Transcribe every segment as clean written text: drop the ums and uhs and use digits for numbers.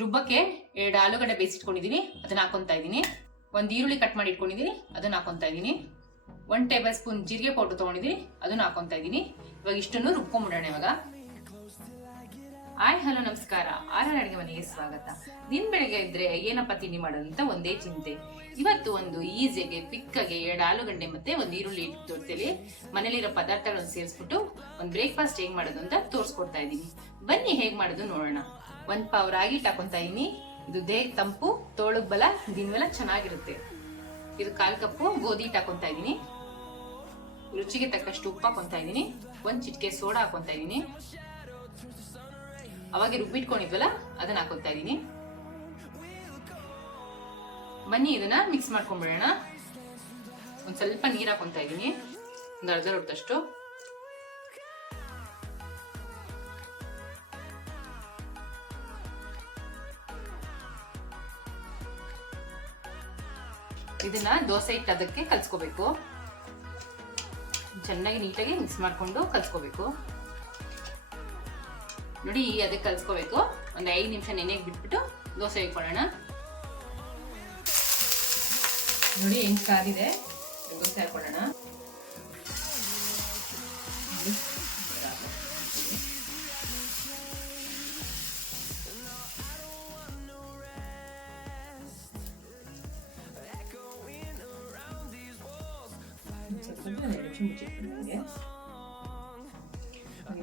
ರುಬ್ಬಕ್ಕೆ 2 ಆಲೂಗಡ್ಡೆ ಬೇಯಿಸಿಟ್ಕೊಂಡಿದ್ದೀನಿ, ಅದನ್ನ ಹಾಕೊತಾ ಇದ್ದೀನಿ. 1 ಈರುಳ್ಳಿ ಕಟ್ ಮಾಡಿ ಇಟ್ಕೊಂಡಿದ್ದೀನಿ, ಅದನ್ನ ಹಾಕೊತಾ ಇದ್ದೀನಿ. 1 ಟೇಬಲ್ ಸ್ಪೂನ್ ಜೀರಿಗೆ ಪೌಡರ್ ತೊಗೊಂಡಿದ್ದೀನಿ, ಅದನ್ನ ಹಾಕೊತಾ ಇದ್ದೀನಿ. ಇವಾಗ ಇಷ್ಟನ್ನು ರುಬ್ಕೊಂಡ್ಬಿಡೋಣ. ಇವಾಗ ಹಾಯ್ ಹಲೋ ನಮಸ್ಕಾರ, ಆರನ ಅಡುಗೆ ಮನೆಗೆ ಸ್ವಾಗತ. ದಿನ ಬೆಳಗ್ಗೆ ಇದ್ರೆ ಏನಪ್ಪ ತಿಂಡಿ ಮಾಡೋದು ಅಂತ ಒಂದೇ ಚಿಂತೆ. ಇವತ್ತು ಒಂದು ಈಸಿಯಾಗಿ ಕ್ವಿಕ್ಕಾಗಿ 2 ಆಲೂಗಡ್ಡೆ ಮತ್ತೆ 1 ಈರುಳ್ಳಿ ಇಟ್ಟು ಮನೇಲಿರೋ ಪದಾರ್ಥಗಳನ್ನು ಸೇರಿಸ್ಬಿಟ್ಟು ಒಂದು ಬ್ರೇಕ್ಫಾಸ್ಟ್ ಹೇಗೆ ಮಾಡೋದು ಅಂತ ತೋರಿಸ್ಕೊಡ್ತಾ ಇದ್ದೀನಿ. ಬನ್ನಿ ಹೇಗೆ ಮಾಡೋದು ನೋಡೋಣ. 1 ಪಾವ್ ರಾಗಿ ಹಿಟ್ಟು ಹಾಕೊಂತಾ ಇದ್ದೀನಿ. ಇದು ದೇಹ ತಂಪು, ತೋಳಗ್ ಬಲ, ದಿನವೆಲ್ಲ ಚೆನ್ನಾಗಿರುತ್ತೆ. ಇದು 1/4 ಕಪ್ಪು ಗೋಧಿ ಹಿಟ್ಟು ಹಾಕೊಂತಾ ಇದ್ದೀನಿ. ರುಚಿಗೆ ತಕ್ಕಷ್ಟು ಉಪ್ಪು ಹಾಕೊಂತಾ ಇದ್ದೀನಿ. 1 ಚಿಟಿಕೆ ಸೋಡಾ ಹಾಕೊಂತಾ ಇದ್ದೀನಿ. ಅವಾಗ ರುಬ್ಬಿಟ್ಕೊಂಡಿದ್ವಲ್ಲ ಅದನ್ನ ಹಾಕೊತಾ ಇದ್ದೀನಿ. ಬನ್ನಿ ಇದನ್ನ ಮಿಕ್ಸ್ ಮಾಡ್ಕೊಂಡ್ಬಿಡೋಣ. ಒಂದ್ ಸ್ವಲ್ಪ ನೀರ್ ಹಾಕೊಂತಾ ಇದ್ದೀನಿ, ಒಂದು ಅರ್ಧ ಲೋಟದಷ್ಟು. ಇದನ್ನ ದೋಸೆ ಹಿಟ್ಟು ಅದಕ್ಕೆ ಕಲ್ಸ್ಕೋಬೇಕು. ಚೆನ್ನಾಗಿ ನೀಟಾಗಿ ಮಿಕ್ಸ್ ಮಾಡ್ಕೊಂಡು ಕಲ್ಸ್ಕೋಬೇಕು. ನೋಡಿ ಅದಕ್ಕೆ ಕಲ್ಸ್ಕೋಬೇಕು. ಒಂದು 5 ನಿಮಿಷ ನೆನೆಗೆ ಬಿಟ್ಬಿಟ್ಟು ದೋಸೆ ಇಟ್ಕೊಳ್ಳೋಣ. ನೋಡಿ ಹೆಂಗ್ ಕಾದಿದೆ, ದೋಸೆ ಹಾಕೊಳ್ಳೋಣ.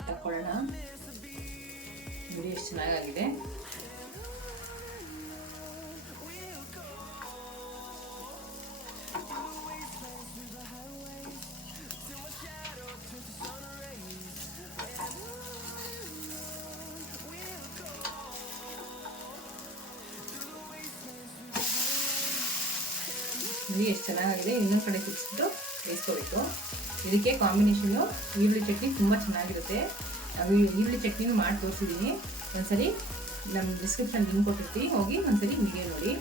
ತಕೊಳ್ಳೋಣ. ನೋಡಿ ಎಷ್ಟು ಚೆನ್ನಾಗಿದೆ. ನೋಡಿ ಎಷ್ಟು ಚೆನ್ನಾಗಿದೆ. ಇನ್ನೊಂದು ಕಡೆ ತಿರ್ಸ್ಬಿಟ್ಟು ಬೇಯಿಸ್ಕೋಬೇಕು. ಇದಕ್ಕೆ ಕಾಂಬಿನೇಷನ್ ಈರುಳ್ಳಿ ಚಟ್ನಿ ತುಂಬ ಚೆನ್ನಾಗಿರುತ್ತೆ. ನಾವು ಈರುಳ್ಳಿ ಚಟ್ನಿನೂ ಮಾಡಿ ತೋರಿಸಿದ್ದೀನಿ. ಒಂದ್ಸರಿ ನಮ್ಮ ಡಿಸ್ಕ್ರಿಪ್ಷನ್ ಲಿಂಕ್ ಕೊಟ್ಟಿರ್ತೀವಿ, ಹೋಗಿ ಒಂದ್ಸರಿ ವಿಡಿಯೋ ನೋಡಿ.